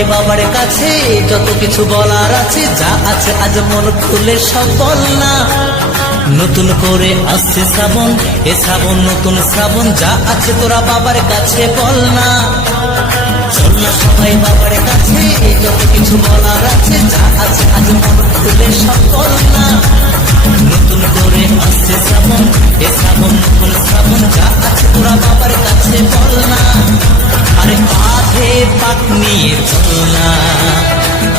সবাই বাবার কাছে, যত কিছু বলার আছে, যা আছে আজ মন খুলে সব বল না। নতুন করে আসছে শ্রাবণ, এ শ্রাবণ নতুন শ্রাবণ, যা আছে তোরা বাবার কাছে বল না। চল না সবাই বাবার কাছে, যত কিছু বলার আছে, যা আছে আজ মন খুলে সব বল না। নতুন করে আসছে শ্রাবণ, এ শ্রাবণ নতুন শ্রাবণ, যা আছে তোরা বাবার কাছে বল না। আরে কাঁধে পাক নিয়ে চল না,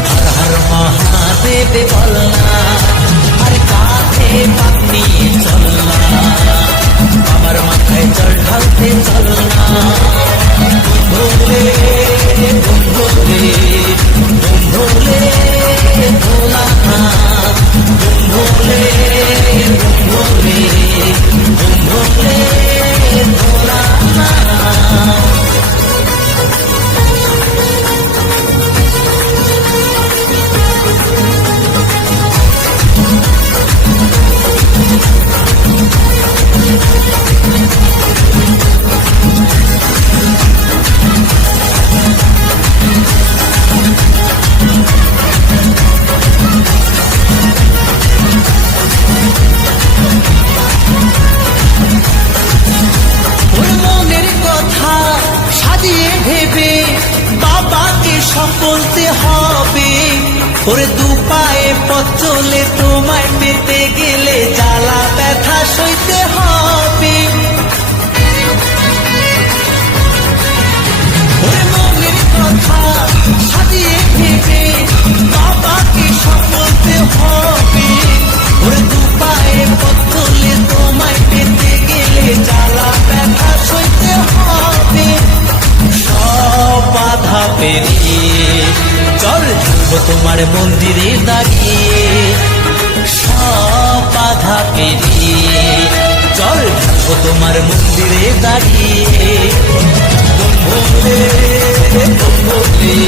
হর হর মহাদেব বল না। আরে কাঁধে পাক নিয়ে চল না, বাবার মাথায় জল ঢালতে চল না। ভোলে ভোলে ভোলে ভোলানাথ, ভোলে ভোলে ভোলে ভোলানাথ। বলতে হবে ওরে দু পায়ে পথ চলে, তোমায় পেতে গেলে জ্বালা ব্যথা সইতে হবে। ওরে মনের কথা সাজিয়ে ভেবে বাবাকে সব বলতে হবে। ওরে দু পায়ে পথ চলে, তোমায় পেতে গেলে জ্বালা ব্যথা সইতে হবে। সব বাধা পেরিয়ে চল ঢুকবো তোমার মন্দিরে দাঁড়িয়ে, সব বাধা পেরিয়ে চল ঢুকবো তোমার মন্দিরে দাঁড়িয়ে। ভোলে ভোলে